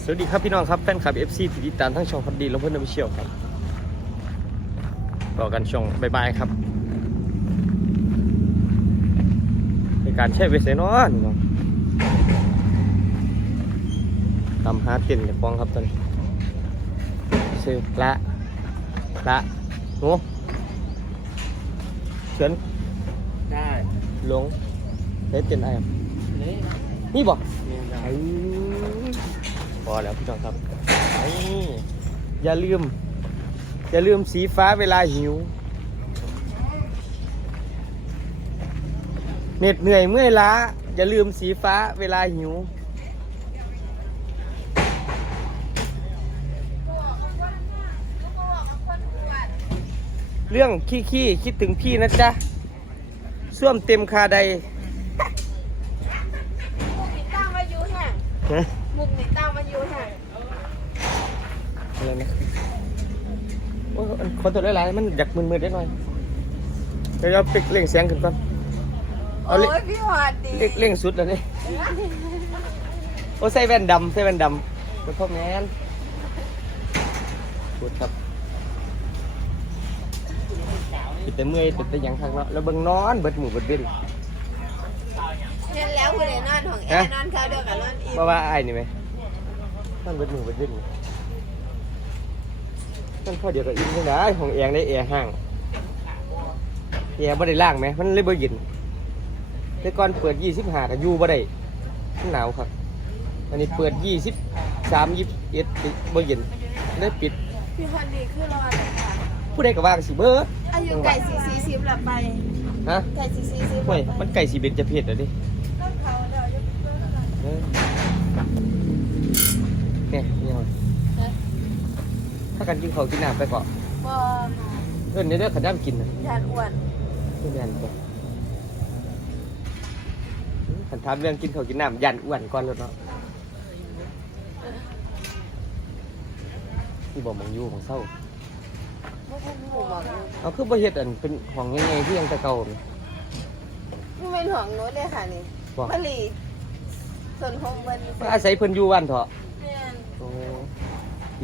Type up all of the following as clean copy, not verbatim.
สวัสดีครับพี่น้องครับแฟนคลับ FC ที่ติดตามทั้งช่องพัดดีและเพื่อนอเชียวครับต่อกันช่องบายครับในการใช้เวสนอนตามหาเต็นกับฟองครับตอนนี้ชื่อละหนูเชิญได้หลงเฮ็ดเต็นไอ้นี่บอกพอแล้วพี่น้องครับอย่าลืมสีฟ้าเวลาหิวเหน็ดเหนื่อยเมื่อยล้าอย่าลืมสีฟ้าเวลาหิวเรื่องขี้คิดถึงพี่นะจ๊ะส้วมเต็มคาใดมุกนี่ตั้งมาอยู่ห่างอะไรนะโอ้คนตัวหลายๆมันอยากมืดๆได้หน่อยเดี๋ยวปิดเร่งเสียงขึ้นก่อนเอาเร่งพี่หอดดีเร่งสุดแล้วนี่โอ้ใส่แว่นดำเป็นพ่อแม่นพูดครับปิดแต่เมื่อยปิดแต่ยังข้างเนาะแล้วเบิ่งนอนเบิดหมู่เบิดเว้นเห็นแล้วคุณไอ้นอนของแอร์นอนเขาเดียวกับนอนอีกว่าไอ้นี่ไหมนอนเบิดหมู่เบิดเว้นนั่นข้อเดียวกับอินใช่ไหมของแอร์ได้แอร์ห้างแอร์บ่ได้ล่างไหมมันเลยบ่เย็นแต่ก่อนเปิด25ก็อยู่บ่ได้มันหนาวครับอันนี้เปิด23 21บ่เย็นได้ปิดพี่ฮอนดีคือรอเลยค่ะผู้ใดก็ว่างสิเบิดอายุไก่40หลับไปฮะไก่40 โอ้ยมันไก่สิเบ็ดจะเผ็ดแล้วดิต้นเขาเดี๋ยวจะเพิ่มกันเนี่ยถ้ากันกินข้าวกินน้ำไปก่อนบ่เดี๋ยวขันย่ำกินนะยานอ้วนไม่ยันก่อนขันถามเรื่องกินข้าวกินน้ำยันอ้วนก่อนเลยเนาะที่บอกมองอยู่ของเศร้าเอาคือบ่เฮ็ดอันเป็นของยังไงที่ยังตะเก่านี่เป็นของโน้ตเลยค่ะนี่มะลิส่วนของมันอาศัยเพิ่นอยู่วันเถอะโอ้ดี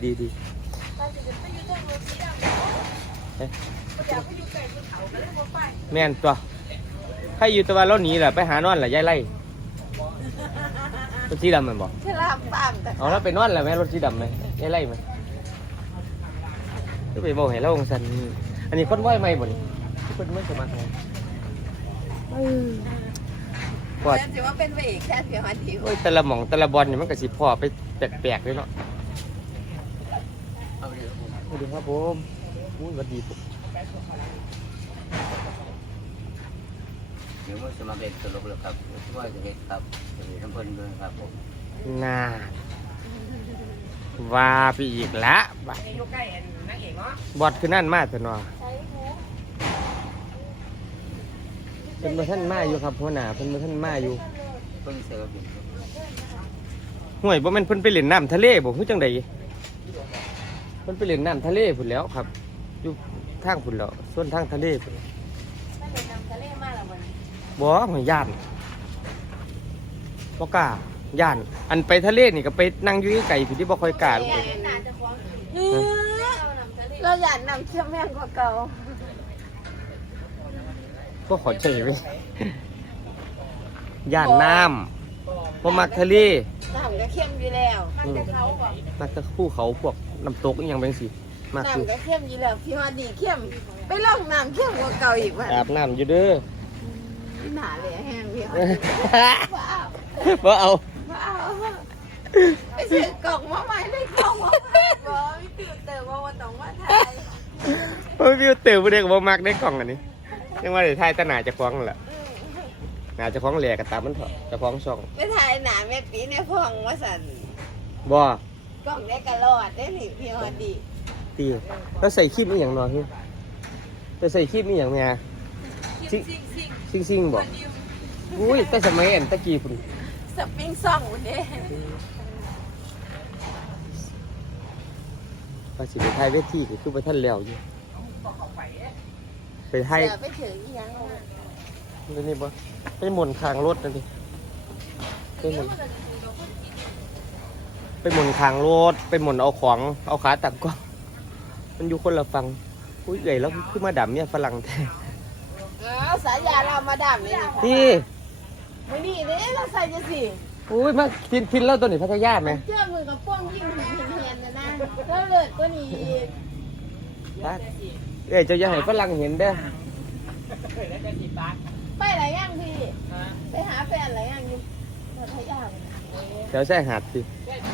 แม่นตัวใครอยู่ตะวันเราหนีแหละไปหานอนแหละยายไล่รถสีดำมันบอกฉลามปามแต่เอาแล้วไปนอนแหละแม่รถสีดำไหมยายไล่ไหมก็ไปบอกให้เราองสันอันนี้คนไหวไหมบ่นี่คนไม่สมัครเลยปวดถือว่าเป็นพระเอกแค่เพียงวันเดียวโอ้ยแต่ละหม่องแต่ละบอลเนี่ยมันก็สิพ่อไปแปลกๆด้วยเนาะสวัสดีครับผมอุ้ยสวัสดีปุ๊บเดี๋ยวมันจะมาเป็นตลกแล้วครับว่าจะเห็นครับจะมีทั้งคนด้วยครับผมน่าว่าไปอีกละบอดคือนั่นมากแต่เนาะเป็นมาท่านมาอยู่ครับหัวหน้าเป็นมาท่านมาอยู่เพิ่งเสิร์ฟอยู่ห่วยบ่แม่นเพิ่นไปเล่นน้ำทะเลบ่คือจังไดเพิ่นไปเล่นน้ำทะเลพุ่นแล้วครับอยู่ทางพุ่นแล้วส่วนทางทะเลพุ่นบ่หอยย่านบ่กล้าย่านอันไปทะเลนี่ก็ไปนั่งอยู่ไกลๆที่บ่ค่อยกล้าลูกเราอยากนำเชื่อมแม่งกว่าเก่าก็ขอใจไว้ย่านน้ำบ่มักทะเลน้ำก็เข้มอยู่แล้วมักแต่ภูเขาพวกน้ำตกอีหยังจังซี่น้ำก็เข้มอยู่แล้วพี่ฮอดดีเข้มไปลองน้ำเข้มกว่าเก่าอีกว่าอาบน้ำอยู่เด้อหนาเลยแห้งพี่ฮอดบ่เอาไปซื้อกล่องมาใหม่ได้กล่องมาใหม่บ่มีฟิลเตอร์ว่าต้องมาถ่ายฟิลเตอร์บ่ได้ก็บ่มักได้กล่องอันนี้ยังว่าได้ถ่ายตะหน้าเจ้าของนั่นแหละหน้าเจ้าของแหลกก็ตามมันเถาะเจ้าของช่องไม่ถ่ายหน้าแม่ปีในพ่องว่าสั่นบ่กล่องได้กระรอดได้นี่พี่ฮอดดีตีแล้วใส่ครีมอีหยังเนาะพี่จะใส่ครีมอีหยังแม่ซิ่งบ่อุ้ยแต่สมัยอันตะกี้พุ่นสปริงซ่องพุ่นเด้ว่าสิไปถ่ายเวทีก็คือไปท่านแล้วอยู่ไปถ่ายไปถึงอีหยังนี่บ่ไปหมุนข้างรถนั่นดิไปหมุนไปหมุนทางรถไปหมุนเอาของเอาขาตักกล้องมันอยู่คนละฟังอุ้ยใหญ่แล้วขึ้นมาดำเนี่ยฝรั่งแท้เอาสายยาเรามาดำนี่ค่ะพี่ไม่ดีเด้เราใส่จะสิอุ้ยมาทินแล้วตัวนี้พัทยาไหมเชื่อมือกับป้องยิ่งเห็นนะนะก็เลิศก็นี่อีกเอ้ยจะอย่าให้ฝรั่งเห็นเด้อไปหลายอย่างพี่ไปหาแฟนหลายอย่างอยู่พัทยาเดี๋ยวใส่หาดสิ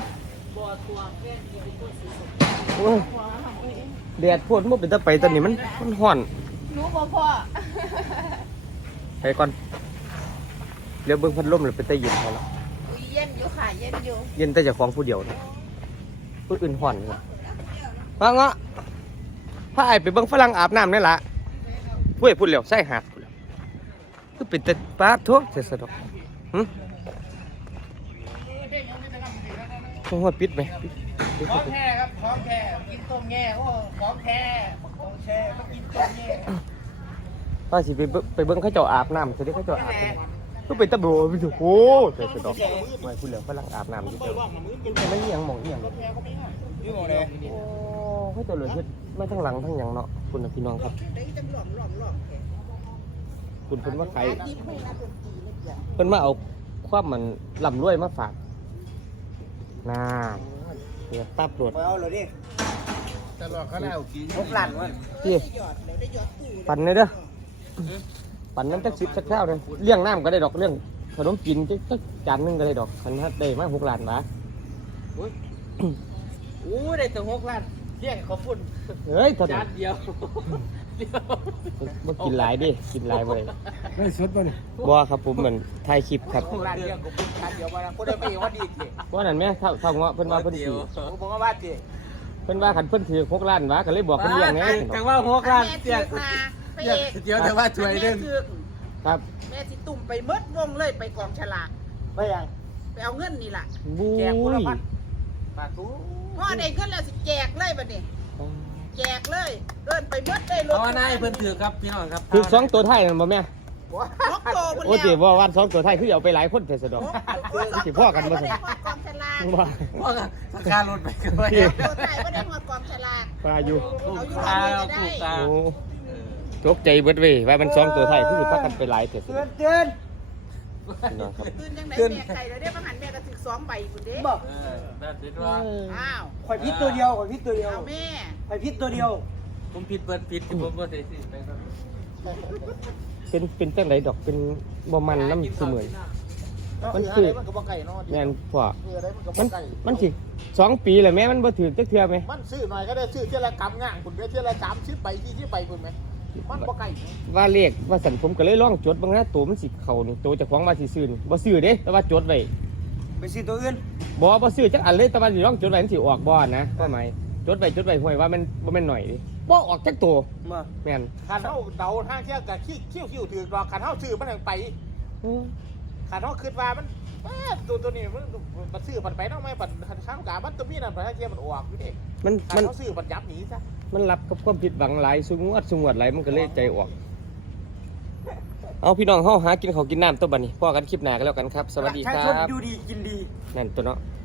โอ้ยแดดพ่นมุกเป็นตะไปตอนนี้มันห่อนรู้บ่พ่อไปก่อนเดี๋ยวเบิ่งพัดลมเลยเป็นตะเย็นพอแล้วอุ้ยเย็นอยู่ค่ะเย็นอยู่เย็นแต่เจะคลองผู้เดียวนะผู้อื่นห่อนเลยว่าเงาะพาไอ้ไปเบิ่งฝรั่งอาบน้ำนี่ล่ะพูดเร็วใส่หาดพูดเร็วคือเป็นแต่ปลาทุกเสร็จสะดอกต้องหัวปิดไหมปิดของแท้ครับของแท้กินต้มแง่โอ้ของแท้ของแท้มากินต้มแง่ว่าสิไปเบิ่งเขาเจ้าอาบน้ำสิได้เขาเจ้าอาบน้ำก็เป็นตะโบไปถูกโอ้เสร็จสะดอกไม่พูดเร็วฝรั่งอาบน้ำอยู่เดียวไม่เอียงมองเอียงนี่โมเลยโอ้เขาเจ้าเหลือเฮ็ดไม่ทั้งหลังทั้งหยังเนาะคุณพี่น้องครับคุณเพิ่นว่าใครเพิ่นมาเอาความมันล่ำรวยมาฝากน่าเดี๋ยวตับรวดเอาเลยดิตลอดเขาแล้ว6 ล้านวันพี่ปั่นเลยเด้อปั่นน้ำจัก10สักข้าวเลยเลี้ยงน้ำก็ได้ดอกเลี้ยงขนมกินจักจานหนึงก็ได้ดอกคันถ้าได้มา6 ล้านบาทอู้ได้ถึง6 ล้านเลี้ยงขอบคุณเฮ้ยตอนจานเดียวบ่กินหลายดิกินหลายบ่ได้ได้สุดป่ะนี่บ่ครับผมเหมือนถ่ายคลิปครับ 6 ล้านเลี้ยงขอบคุณจานเดียวมาคนเดียวไม่ว่าดีสิบ่นั่นแม่เท่าเงาะเพิ่นว่าเพิ่นสิผมบอกว่าสิเพิ่นว่าคันเพิ่นถือ6 ล้านบาทก็เลยบอกเพิ่นเลี้ยงไงจังว่า6 ล้านเสียเอกเดี๋ยวแต่ว่าช่วยนึงครับแม่สิตุ่มไปเมดวงเลยไปกองฉลากไปยังไปเอาเงินนี่ล่ะบูแจกคนละยพันปาทูพ่อได้เงินแล้วสิแจกเลยบัดนี้แจกเลยเดินไปเมดได้รถเอาหน้าให้เพิ่นถือครับพี่น้องครับถือ2ตัวท้ายนั่นบ่แม่นกโตคนโอ้แล้วจิว่าวัน2ตัวท้ายคือเอาไปหลายคนแต่สะดอกสิพ่อกันบ่บ่ซั่นได้ฮอดกองฉลากว่าว่าราคารถไปกันไปตัวไทยบ่ได้ฮอดกองฉลากว่าอยู่ถูกตาถูกตาโอ้ตกใจเบิดเว้ยว่ามัน2ตัวท้ายคือสิพากันไปหลายแต่สะดอกเตือนพี่น้องครับตื่นจังได๋แม่ไก่แล้วเด้มาหันแม่ก็ถึก2ใบพุ่นเด้บอกแบบนี้ว่าอ้าวข่อยพิษตัวเดียวข่อยพิษตัวเดียวเอาแม่ข่อยพิษตัวเดียว ผมผิดเปิดผิดที่ผมบ่ได้สิไปครับเป็นจังไดดอกเป็นบ่มันน้ำเสมอ มันคือมันก็บ่ไก่เนาะแม่นพ่ออะไรมันก็มับ่นไก่มันสิ2 ปีแล้วแม่มันบ่ถือจักเทื่อไหมมันซื้อหน่อยก็ได้ซื้อเที่ยละกำง่างคุณได้เที่ยละ30ใบ20ใบคุณไหมมันบ่ไก่ว่าเลขว่าสันผมก็เลยลองจดบางนะตัวมันสิเข้านี่ตัวเจ้าของว่าสิซื้อนี่บ่ซื้อเด้แต่ว่าจดไว้ไปซื้อตัวอื่นบ่ซื้อจักอันเลยแต่ว่าสิลองจดไว้มันสิออกบ่นะว่าหมายจดไว้ห้วยว่ามันบ่แม่นหน่อยดิบ่ออกจักตัวมาแม่นคันเฮาเดาทางเที่ยกับคิ้วถือดอกคันเฮาซื้อมันไป คันเฮาคิดว่ามันตัวนี้มันซื้อมันไปเนาะไม่ปันข้างกามันตัวมีนั่นประเทศมันออกอยู่เด้มันคัมัน นเฮาซื้อมันยับหนีซะมันรับกับความผิดหวังหลายสุงวดหลายมันก็เลยใจออกเอาพี่น้องเฮาหากินข้าวกินน้ำตัวบัดนี้พอกันคลิปหน้ากันแล้วกันครับ สวัสดีครัใช้ชนบดูดีกินดีนั่นตัวเนาะ